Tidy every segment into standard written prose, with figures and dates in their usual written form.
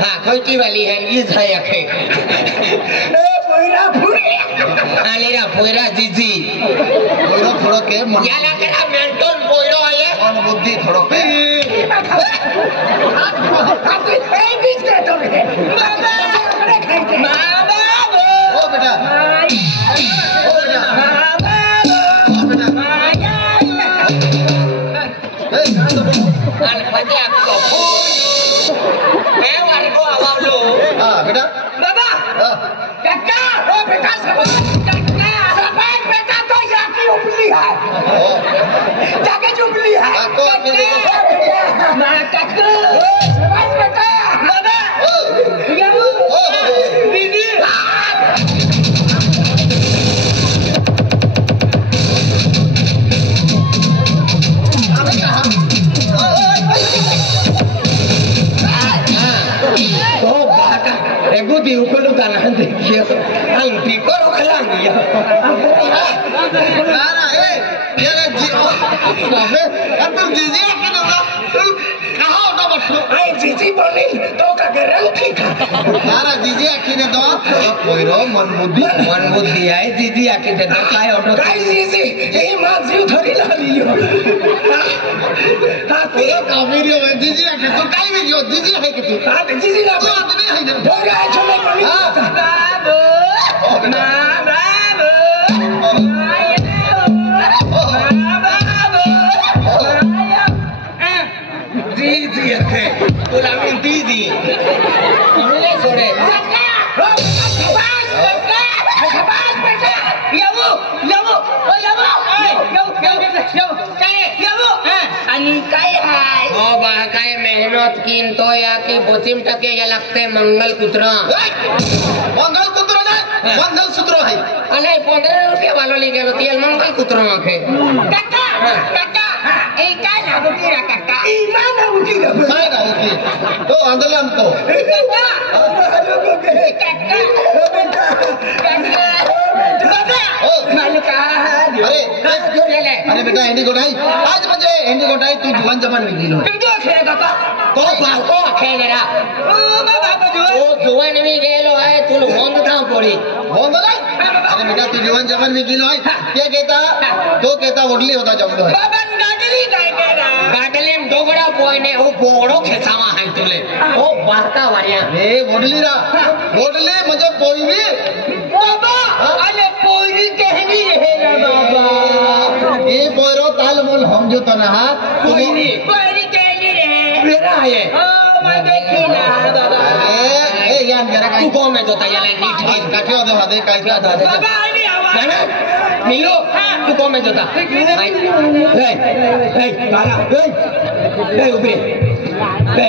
हाँ खोटी वाली है ये झायक है पोयरा फुरी आलेरा पोयरा जीजी पोयरा थोड़ा के या ना करा मेंटल पोयरा है मन बुद्धि थोड़ा पे आप ए बीच के तो है बाबा बाबा ओ बेटा ओ बेटा Al-Fatihah aku. Mewah ko awak lu. हां बेटा बाबा काका ओ बेटा साहब काका साहब बेटा तो यहाँ की उबली है जाके जुबली है काका मां काका साहब बेटा बाबा ये दीदी Di ukulu tanah dia ang pikir kelang dia. Nara dia kan jiwa. Atau jiwa kita dah. Kau dah betul. आई जीजी बोली तो का गरम ठीक है Nara jiwa kita dah. Poiro मन बुद्धि है जीजी आके दे काय ऑटो काय जीजी यही मां जीव धरी ला लियो हां पोरो कावेरी हो जिजिया के तो काई में जो जिजिया है के तू हां जीजी ना तो आदमी है ना बोरा है छोले बोली बाबू जीजी है बोला मैं जीजी बोले छोड़े काय मेहनत कीन तो या की बोचिम टके या लगते मंगल कुत्र नहीं मंगल सूत्र है अरे 15 रुपया वालों ले गए तेल मंगल कुत्र आखे काका काका ए काय लागो तेरा काका ईमान उठी रे काय ना ओके तो अंदरम तो काका अरे बेटा एंडी गोटाई आज मुझे एंडी गोटाई तू जुवान जवान में गिलो किदो खेलेगा का तो बाको खेलेरा ओ बाबा जो ओ जुवान में गेलो है तू होंद था पड़ी होंद नहीं अरे बेटा तू जुवान जवान में गिलो है क्या कहता तो कहता ओडली होता जमलो है बाबा गाडली काय केरा गाडले में डोगड़ा बोय ने ओ बोड़ो खेसावा है तुले ओ बाका वारिया ए ओडली मुझे पोईवी बाबा अरे पोईरी कहनी है बाबा ये पोयरो ताल मोल हम जो तो ना पोईरी कहनी रे मेरा है ओ मैं देखी ना बाबा ए यार मेरा तू कौन में जोता ये नीट नीट काठे दो हादे काठे दो बाबा आनी आवाज ना नीलो तू कौन में जोता ए बारा ए उबे ए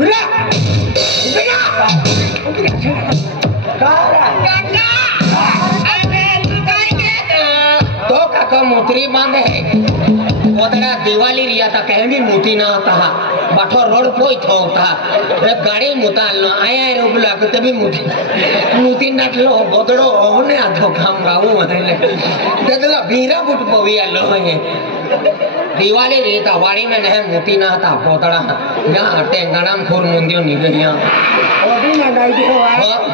बुरा काका अबे तू काय कहता तो काका मोतरी बांधे ओतरा दिवाली रिया था कहनी मोती ना था बाठो रोड पोई था रे गाड़ी मुता लो आया रे बुला के तभी मोती नटलो गोदड़ो होने आधो काम गाऊ हले ददला भीरा बुट पविया लो है दिवाली री था वाड़ी में नहीं मोती ना था पोतड़ा यहां हटे गणम खोर मुंदियो निगलिया ओडी ना गाई दियो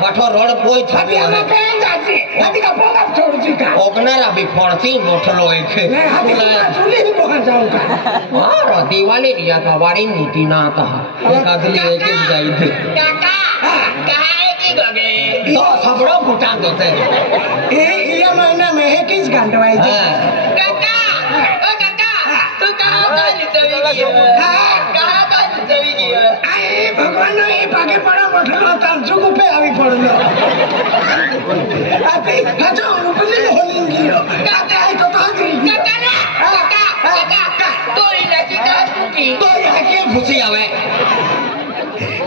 बाठो रोड पोई था भी है कहीं जाती नदी का पोगा छोड़ दी का ओकनारा भी फोड़ती बोठलो एक चुली ही पहुंच जाऊंगा और दिवाली रिया का वाड़ी मोती ना था एक आदमी एक जाई थे काका कहां की गगे तो सबड़ो फुटा देते ये महीना में है किस गंडवाई जी काका ओ काका तू कहां गई चली कहां गई चली आए भगवान ने भागे पड़ा मोठलो तांचू को पे आवी पड़लो अभी हजो उपले होलिंगी काका है तो काका ना काका तो ही लगी का टूटी तो यहाँ के खुशी आवे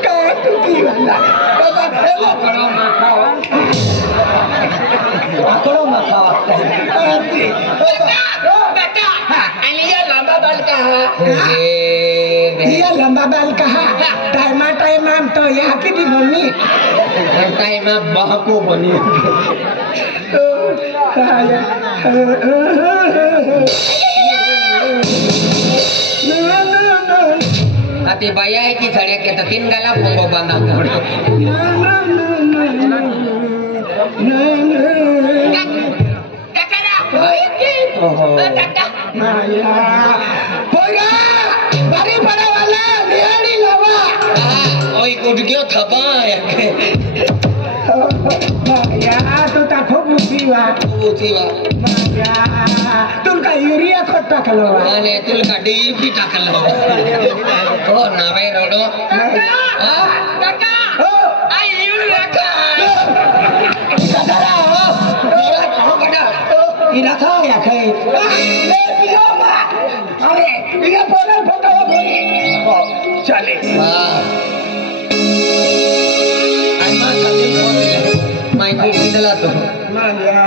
का टूटी वाला बाबा हेलो आकड़ो में खावा बेटा अनिया लंबा बाल का ये लंबा बाल कहा टाइम हम तो यहाँ की भी मम्मी टाइम बहको बनी आता बाई आहे की सड्या के तर 3 गाला फोंगो बांधा पडो अरे बड़ा वाला निहारी लावा ओई उठ गयो थबा या तो टाको बुझीवा तुमका युरिया खत टाकलो आणि तुला डीपी टाकलं हो नावे रडो काका हो आई युरिया खा काका हो मोरा खाओ बड़ा इरा खाओ या खाई ले पियो मा अरे ये बोला फोटो बोली चले हां आई मां खाली माई को दिला तो माया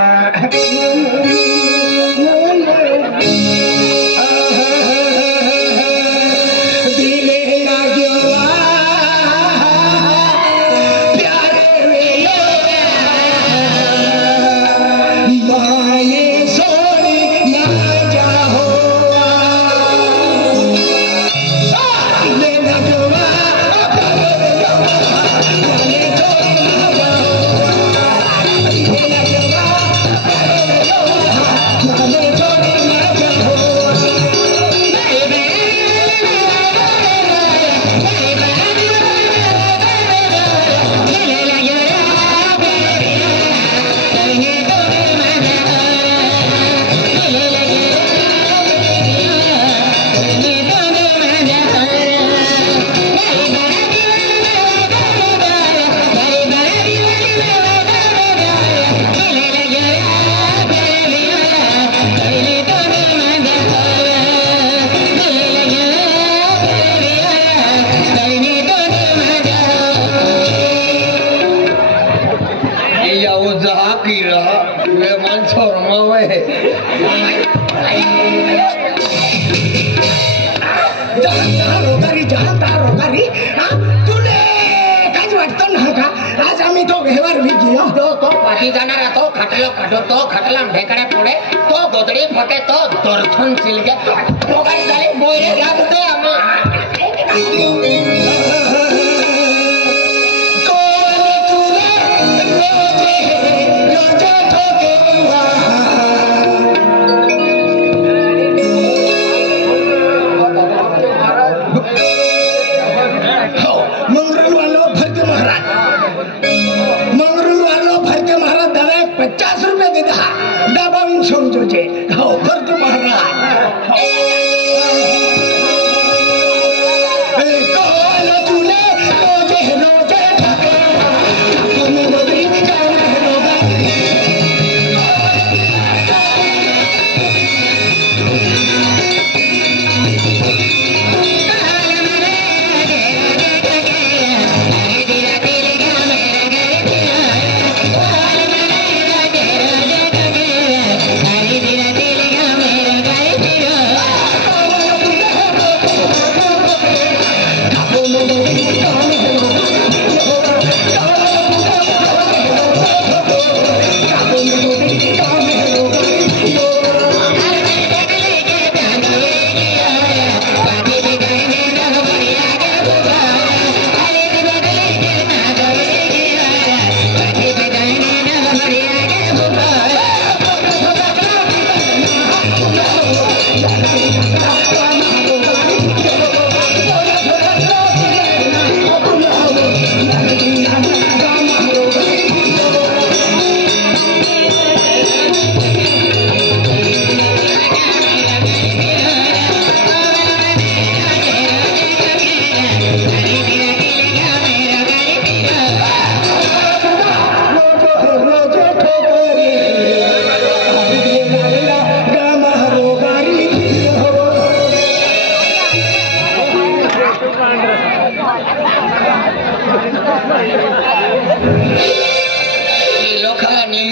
खटला ढेकड़े पड़े तो गोदड़ी फटे तो दर्शन सिल गए तो गाड़ी डाली बोरे याद दे अम्मा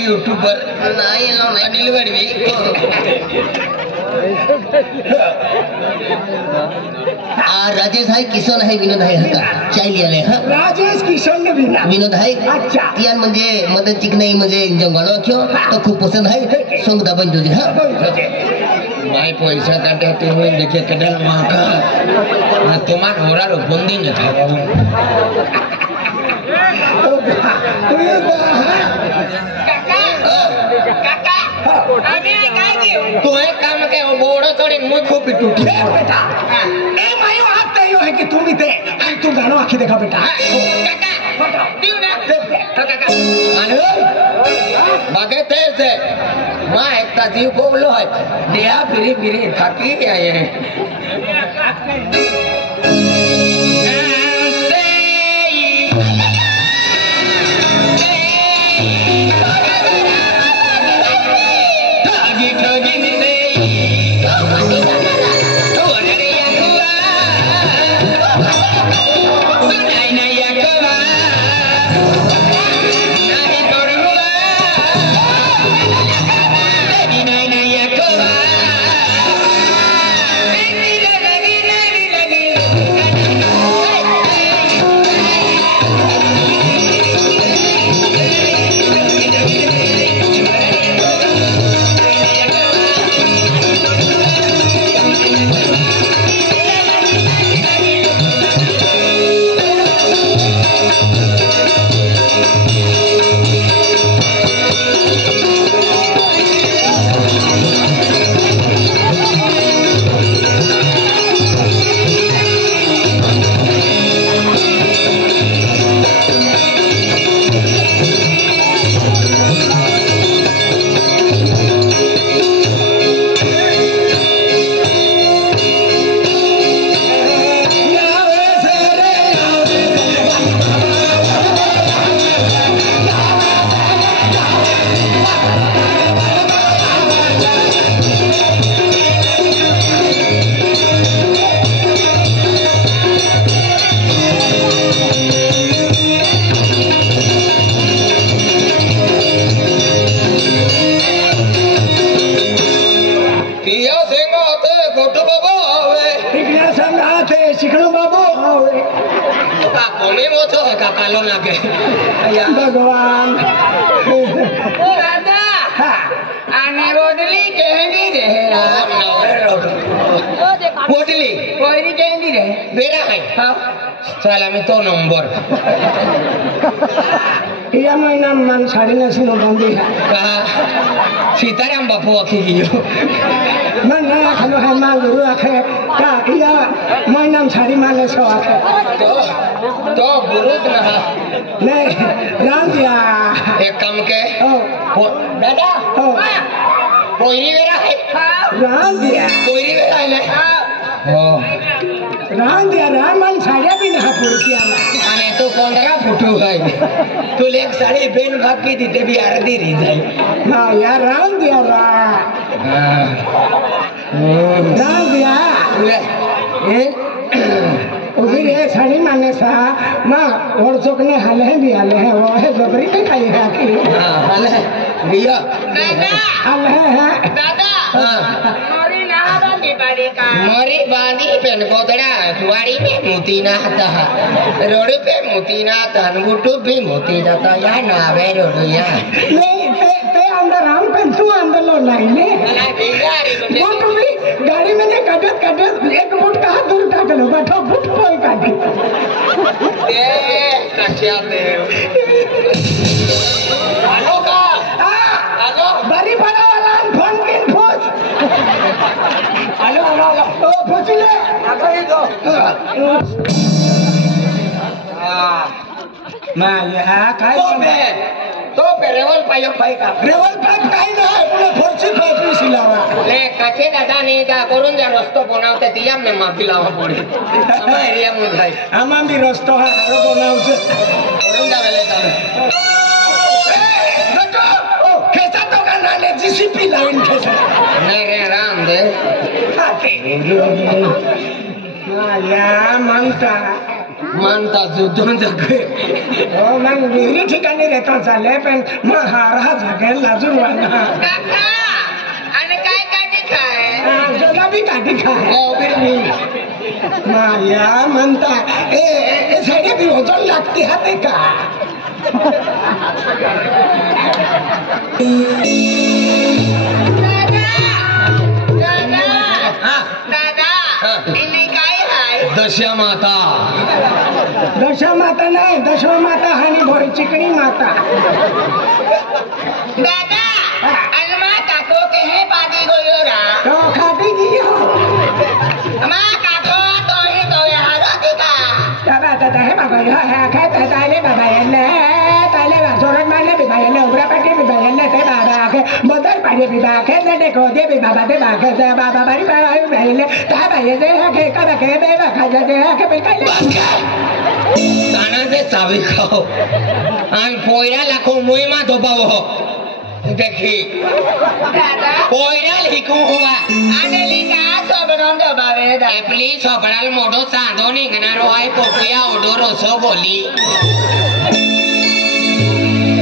यूट्यूबर नाही अनिल वडवी राजेश है किशन है विनोद है चाइल्ड आले हा राजेश किशन विनोद है अच्छा तियान म्हणजे मदन चिकनाई म्हणजे जंगल क्यों तो खूप पसंद है संग दबन जोजी हा माय पैसा काटे तुम्ही देखे कडाल माका ना तुम्हार होरारो बंदी न था बाबू तू एक काम के वो बोड़ो थोड़ी मुझ को भी टूटी बेटा ए मायो आप तय है कि तू भी थे आई तू गाना आंखें देखा बेटा काका दियो ना तो काका अरे बागे तेज है मां एक ता जीव बोलो है दिया फिरी फिरी थकी आए भगवान दादा आने रोडली कहनी रहे रोडली कोई कहनी रहे बेरा है हाँ साला में तो नंबर या महीना मन साड़ी न सुनो बंदी है कहा सीताराम बापू अखिलियो मन नया खलो है मां गुरु आखे का या महीना साड़ी माने सो आखे तो गुरु ना नहीं राम दिया एक काम के ओ दादा ओ कोई नहीं बेरा है राम दिया कोई नहीं बेरा है ना राम दिया रामन साड़िया भी ना पुरतिया में आने तो 15 फुटू है तू एक साड़ी बेन भाग की दी भी आरती रही जाए ना यार राम दिया राम दिया ले फिर ये साड़ी माने सा माँ और चौकने हाले हैं भी हाले हैं वो है जबरी पे खाई है आखिर हाँ हाले भैया हाले हैं दादा मोरी बांधी पेन कोतड़ा कुवाड़ी में मोती ना आता रोड पे मोती ना आता गुट्टू भी मोती जाता या ना वे रोडिया नहीं ते अंदर राम पे तू अंदर लो नहीं ने वो तो भी गाड़ी में ने कटत एक फुट का दूर तक लो बैठो फुट कोई काटी ए कच्चा दे हेलो का हेलो बड़ी बड़ा वाला फोन पिन फोन हेलो ओ पूछले आगे दो मां ये काय तो पे रेवल पायो पाई का रेवल पाइप काय ना पुढे फोर्सी पाइप सिलावा ले कचे दादा नहीं दा करून जा रस्तो बनावते दिया में माफी लावा पड़े हम एरिया में भाई आमा भी रस्तो हा हारो बनावसे करून जा वेले तब बेटा ओ कैसा तो करना ले जीसीपी लाइन कैसा नहीं रे राम दे या मानता जुद्धून जगे हो मग विहिरी ठिकाणी रेता चाले पण मग हारा जगे लाजून वाला काका आणि काय काठी खाय जोला भी काठी खाय फिर मी माया म्हणता ए साडी भी वजन लागते हा ते का दादा दशा माता नाही दशमा माता हानी भोई चिकनी माता दादा अनमा काको के है पादी गोयोरा तो खाती गियो अमा काको तो ही तो हरो दिका बाबा दादा है बाबा है खाते ताले बाबा येले ताले बा जोरन मारले बाबा येले उबरा पाटी बाबा येले ते बाबा के मदर पाटी बाबा के ने को दे बाबा दे बाबा के बाबा बारी बाबा येले ता बाबा येले के का के बाबा खा दे के पे ताना से चावी खाओ आन पोयरा लाखो मुई मा धोबावो देखी पोयरा लिखो हुआ आने लिखा सब रंग बाबे दा एपली सोपड़ाल मोडो सांदो नी गनारो आई पोकुया ओडो रोसो बोली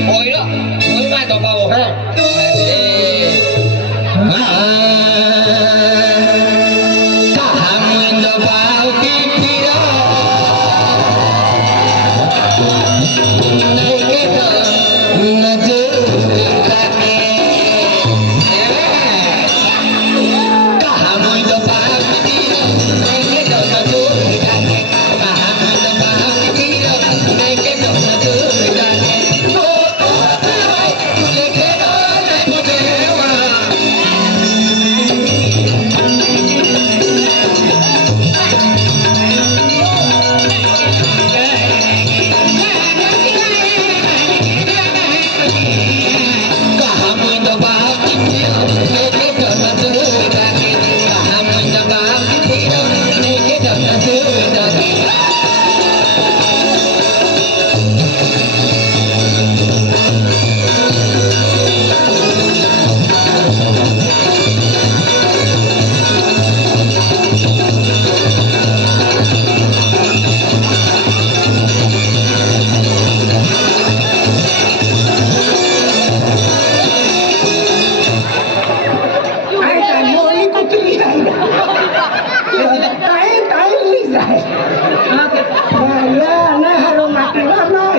पोयरा मुई मा धोबावो है कहा मुई धोबाव की पीरो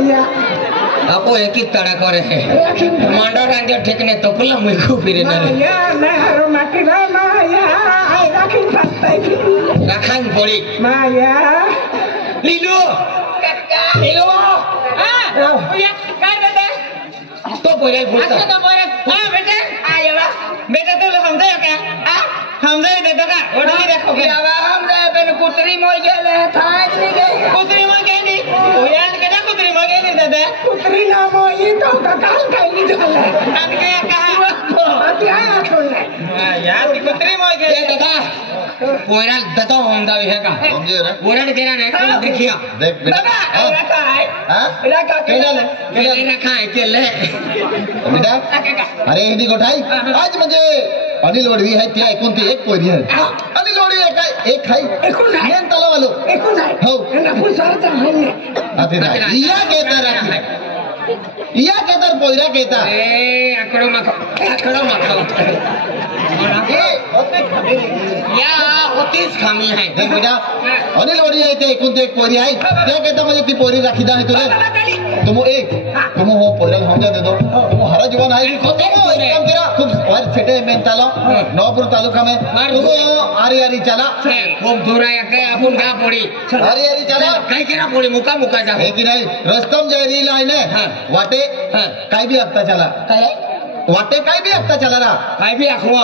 आपो एक ही तड़ा करे है मंडो रंगे ठीक ने तो पुला मुई को फिरे ना या मैं हरो माटी रा माया आई राखिन फस्ताई रखान पड़ी माया लीलो कक्का लीलो हां ओया काय बेटा तो बोले बोलता अच्छा तो बोले हां बेटा आया बा बेटा तो समझे क्या हां समझे दे दो का ओडली देखो के अब हम रे बेन कुतरी मोय गेले थाज नहीं गए कुतरी मोय गेली ओया के ना कुतरी मोय गेली दादा कुतरी ना मोई तो काल खाई जाला अब के कहा को अति आया छोड़ले यार कुतरी मोय ये गेली दादा पोयरा दतो होंदा है का समझे रे पोयरा तेरा ने कौन देखिया देख बेटा बाबा रखा है हां रखा के केले रखा है केले बेटा अरे हिंदी गोठाई आज म्हणजे अनिल वडवी है त्या एकूण ती एक पोरी आहे अनिल वडवी एक खाई एकूण आहे. मेन तलावालो एकूण आहे हो. ना फुसारचा हल्ले आते ना इया केता राखी इया केतर पोयरा केता ए आकडो माखो ए होते खाबे या होतीच खामी है देख बेटा अनिल वडवी आहे ते एकूण ते एक पोरी आहे त्या केता म्हणजे ती पोरी राखीदा आहे तुले तुम हो पोयरा हमजा दे दो तुम हरा जवान आहे होते पोयरे. काम तेरा खूब वार फेटे मेन ताला नौपुर तालुका में तुम आरी आरी चला खूप दूर आहे काय आपण का पडी आरी आरी चला काय केला पडी मुका जा है कि नहीं रस्तम जयरी लाइन है हाँ। वाटे हाँ। काय भी हफ्ता चला काय वाटे काय भी हफ्ता चला ना काय भी आखवा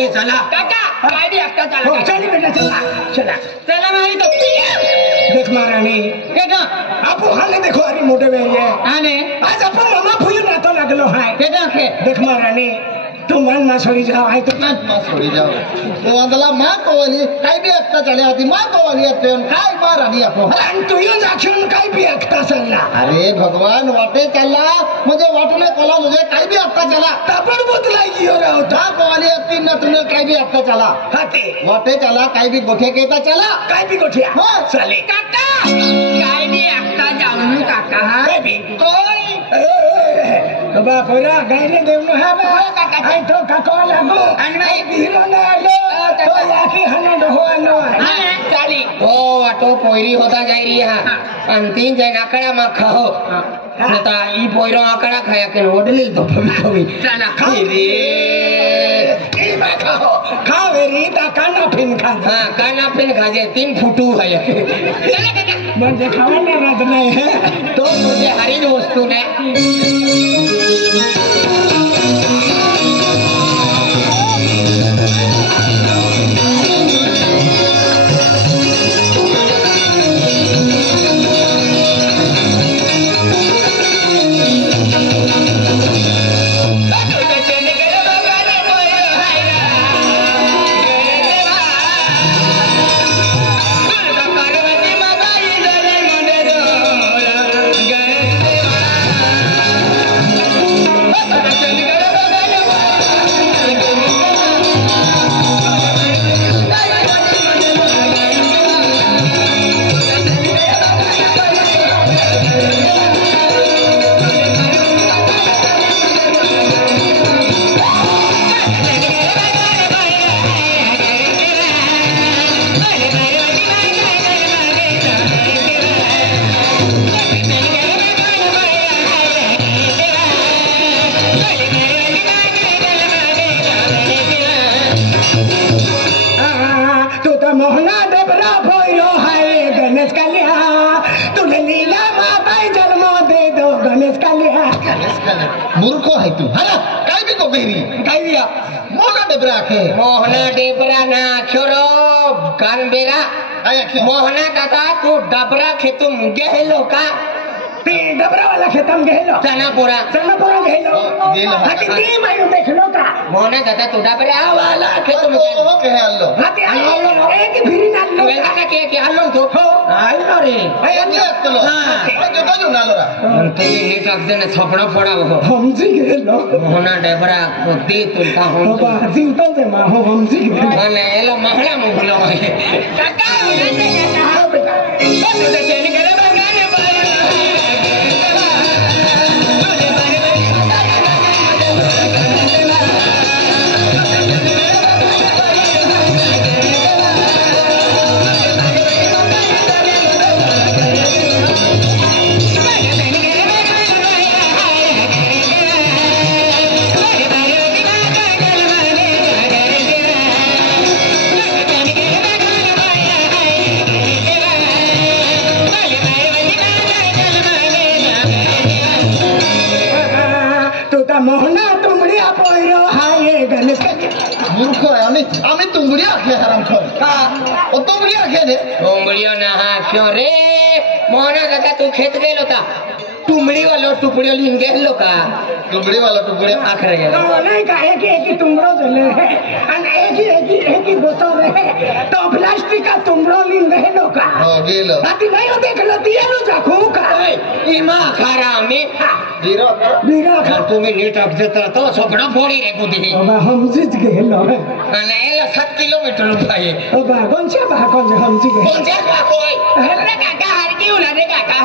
ए चला काका काय भी आपका हो चला चल बेटा चला चला चला मारी तो देख महाराणी केका आपो हाले देखो अरे मोठे वेळे आने आज आपण मामा फुई नातो लागलो हाय केका के देख महाराणी तू मन ना सोडी जाव आहे तो मां सोडी जाओ तो अंदला मां कोवाली काय भी हफ्ता चले आती मां कोवाली आते काय मां रानी आपो आणि तू येऊन जाखून काय बी ऐकता सल्ला अरे भगवान वाटे चला मुझे वाटने कोला मुझे काय भी हफ्ता चला तापड बदलाई गियो रे होता मां कोवाली आती न तुमने काय भी हफ्ता चला हाते वाटे चला काय भी गोठे केता चला काय बी गोठिया हाँ। चाले काका काय भी आपका जाऊन काका काय बी कोई बा पोरा गायले देवनो हा बा आई तो काको लागो आणि बाई हिरो ना आलो तो याकी हनड हो आलो आने चाली ओ वाटो पोयरी होता जाई रही है अंतिम जन आकड़ा मा खाओ नता ई पोयरो आकड़ा खाया के ओडली तो कभी चला रे खाओ वेरी ता काना फिन खा हाँ काना फिन खाजे 3 फुटू है चला काका म्हणजे खावायला राहत नाही है तो मुझे हरी वस्तू ने मोहना डबरा भोरो हाय गणेश कालिया तुले लीला माताई जन्म दे दो गणेश कालिया मूर्ख है तू है ना काय भी को बेरी काय दिया मोहना डेबरा के मोहना डेबरा ना छोरो कान बेरा मोहना दादा तू डबरा खेतून गेलो का ते डबरा वाला खेतम गेलो चनापुरा गेलो हाती ती मायू देखलो का मोहना दादा तू डबरा वाला खेतून हो के हल्लो हाती एक फिरी नालो वेलका के हल्लो तो हो आलो रे आयन लागतलो हां तो जो नालोरा ते नीट अगदन छपडा पडा हो हमजी गेलो मोहना डेबरा दे तुलता हो बाबा जीवतो दे मा हो हमजी गेलो माने एलो महला मुगलो काका उन्हें कहा बेटा तो चेन करे बगाने पाया मोहना तुमड़िया पोइरो हाय गणेश मूर्ख है आम्ही तुंगड़िया के हराम खोर ओ तुंगड़िया के दे तुंगड़ियो ना हा क्यों रे मोहना दादा तू खेत गेलो ता तुमड़ी वालो टुकड़ियो लिन गेलो का तुंगड़ी वाला टुकड़े आखरे गेलो तो नहीं का एक तुमड़ो जले है अन एक ही बोतल है तो प्लास्टिक का तुमड़ो लिन गेलो का हो गेलो बाकी नहीं हो देख लो दिया लो जाखू का इमा खारा में बीरा खा तुम्ही नीट अगदत तो सगळं फोडी रे बुद्धी बाबा हम जीत गेलो है आणि एला 7 किलोमीटर उपाय बाबा कोणच्या बा कोण हम जीत गेलो कोणच्या बा कोई अरे काका हर की उला रे काका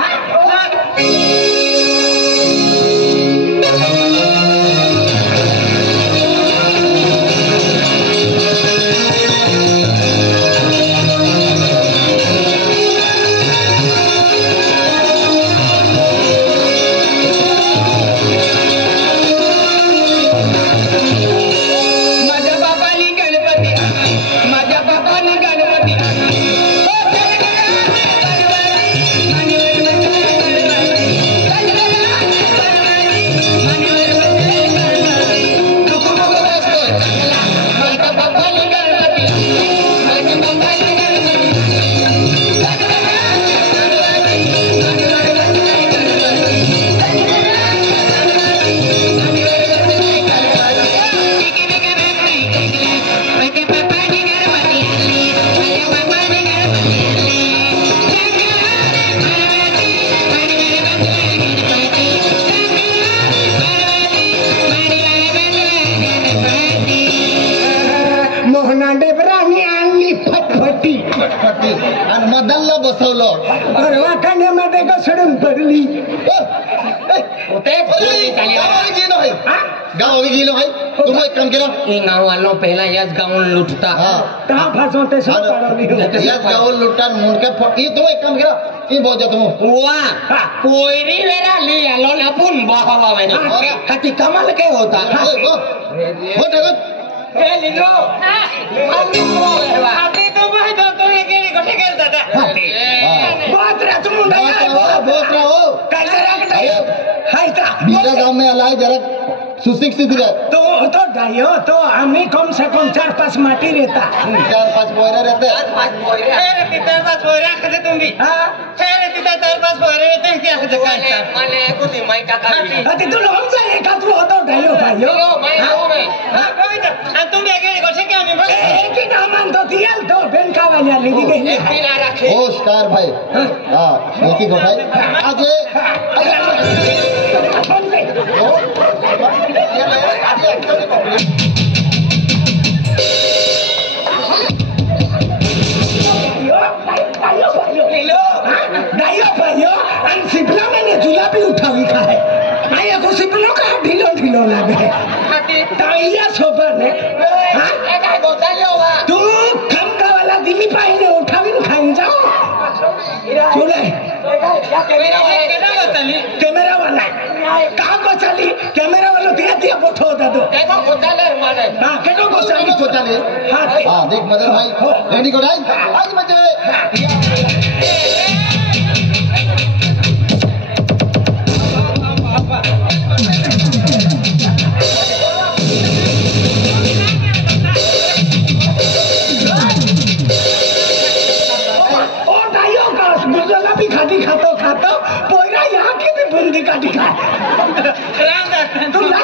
आणि मदनला बसवलं परवाखान्यामध्ये घसडून पडली गावाला गेलो आहे तुम्ही एक काम केलं ये गाँव वालों पहला यस गाँव लुटता याच गावाला लुटान मुंडक्या ये तुम्ही एक काम केलं ये बहुत जातो वा पोयरी वेरा ली आलो ना पुन बाहवा वेरी हाती कमाल के होता हो ठगत ए लिलो मालूम हो है अभी तो भाई तो लेके गोटे कर दादा बहुत रे तुम मुंडा बहुत रहो कैसे रखता है हाय ता बीजा गांव में अलाय जरा सुशिक्षित रह तो डायो तो हमें कम से कम 4-5 माटी रहता 4-5 पोयरा रहते अरे तीता पास पोरा खाते तुम भी हां अरे तीता 4-5 पोरे रहते हैं क्या खाते माने माने कुछ माई टाका भी अति तू हम जाए का तू तो डायो भाइयो मैं हूं मैं तुम भी आगे गोटे क्या नहीं बस एक ही नाम तो दियल तो बेनका वाला लेडी गई एक दिन आ रखे नमस्कार भाई हां एक ही गोठाई आज उठावी का है आया को सिपलो का ढीलो ढीलो लगे ताइया सोबा ने एका गोचा लियोगा तू कम का वाला दिल्ली पाई ने उठावी खाइन जाओ चले या कैमरा वाला कैमरा वाला कहां को चली कैमरा वाला दिया दिया बोठो दादू देखो गोचा ले माने हां केनो को चली चले हां हां देख मदन भाई रेडी गोठाई आज मजे खातो पोयरा यहाँ की भी बूंदी काटी खाए तू ना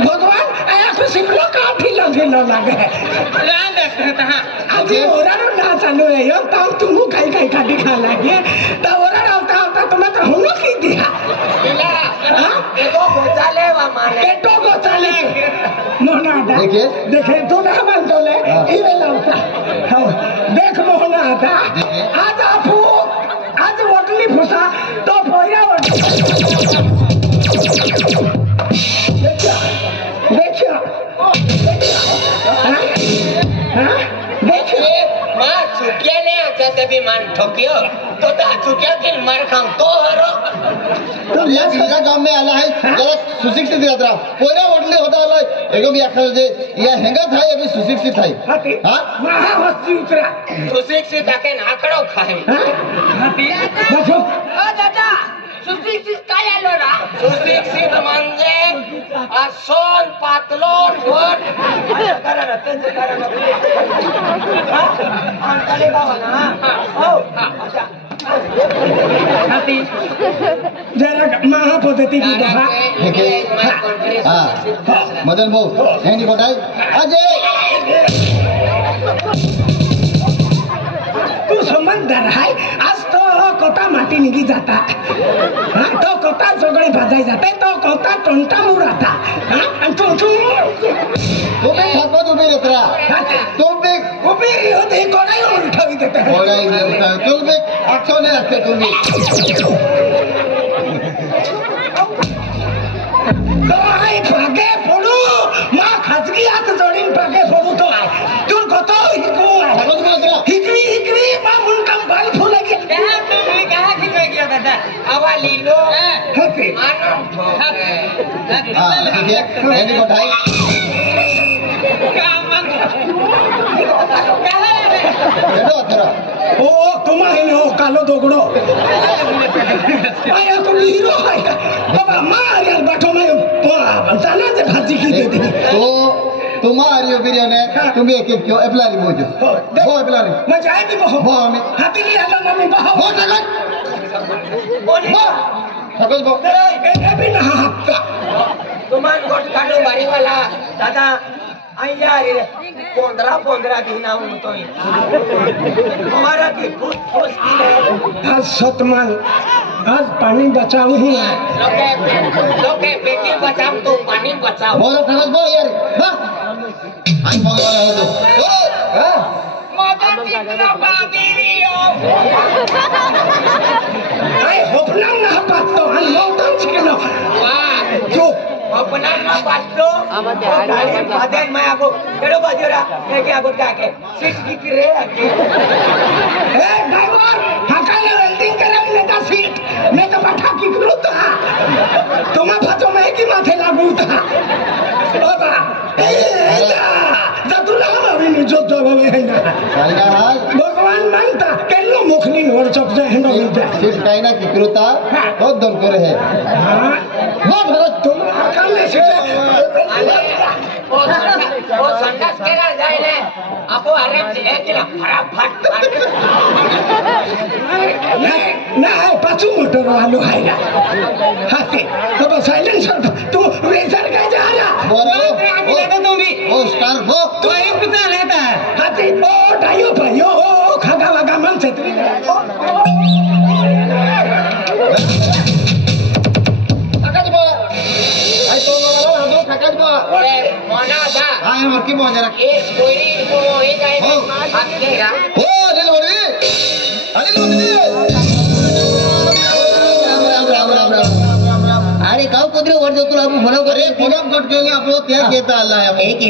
भगवान आया को सिपलो का ढीलो ढीलो लगे आज ओरा ना चालू है यो तब तुम खाई खाई काटी खा लगे तो ओरा आवता आवता तुम्हें तो हम की दिया देखो गोचा ले वा माने केटो को चले मोहना देखिए देखे तू ना मान तो ले ई वेला होता देख मोहना था आज आपू आज वटली फुसा तो पोया देखियो देखियो मां चुकिया ने आता तभी मान ठोकियो तो ता चुकिया के मार खाऊं तो हरो तो ये बीजा गांव में आला है जरा सुशिक्षित यात्रा पोयरा वडले होता आला एगो भी आखर जे या हेंगा था अभी सुशिक्षित है हां महा हस्ती उतरा सुशिक्षित आके नाकड़ो खाए बसो ओ दादा सुशिक्षित काय आलो ना सुशिक्षित म्हणजे असोन पातलोन गोट करा ना तेच करा ना अंतले बाबा ना हो अच्छा जरा महा पद्धति की बाबा हां मदन भाऊ हेंडी गोठाई आज तू समजदार है आज तो कोता माटी निघी जाता हाँ तो कोता सगळे भाजाई जाते तो कोता टोंटा मुराता हाँ आणि तू तुम्ही ठाकत उभे रेत्रा तुम्ही उभी होते कोणाही उलटावी देते कोणाही देवता तुम्ही आठवणे लागते तुम्ही तो आई भागे फोडू मा खाजगी हात जोडीन भागे फोडू तो आहे तू कोतो हिकू आहे हिकवी हिकवी मा मुंडकम बाल फुलगी तुम्ही कहा खिचवा गया दादा आवा लीलो होते मानो हां ठीक है हेंडी गोठाई केडो अथरा ओ तुम्हारे हो कालो दोगड़ो आया तुम हीरो है बाबा मार यार बैठो मैं जाना से भाजी की दे दी तो तुम्हारी बिरयानी तुम्ही एक एक क्यों एप्लाई मोजो वो एप्लाई मैं जाए भी बहु वो हमें हाथी की आला ना मैं बहु वो जगह वो सकल बो ए भी ना हत्ता तुमान गोट काढो बारी वाला दादा आया रे 15 दिन आऊं तो हमारा की फुस की आज सतमान आज पानी बचाऊ ही है लोके बेटी बचाओ तो पानी बचाओ बोलो सकल बो यार हां आई बोल वाला है तो हां मदन चित्र बाबीरियो आई होपना ना पातो हम लोटन छिकनो वाह जो अपना ना पातो गाड़ी बादल मैं आगो केड़ो बाजूरा के आगो काके सीट की रे आके ए ड्राइवर हकाले वेल्डिंग करावी लेता सीट मैं तो बैठा की करूं था तुम्हें फतो मैं की माथे लागू था बाबा तुला हवी जो जबाब आहे ना काय हाल भगवान मानता केलो मुखनी व्हाट्सअप जे हेंडो फिर काही ना किकृता बहुत दम करे है वो भगत तुम अकल में से वो संडास केला जायले आपो अरे जे केला फटाफट ना पाछू मोटर वालो आहे ना हाते तो सायलेन्सर तू रेसर काय जा रहा ओ स्टार वो तो एक कुत्ता लेता है हाते ओ डायो भाई ओ खागा वागा मन से थकाच बा आई तो मला हमरो थकाच बा ओरे मोना दा हाय मक्की बो जरा ए कोई को ए जाए हाकेगा ओ अनिल वडी अरे गाव कुत्रे वर जातो तुला आपण फोन अरे फोन कट केले आपलं ते घेता आला आहे एक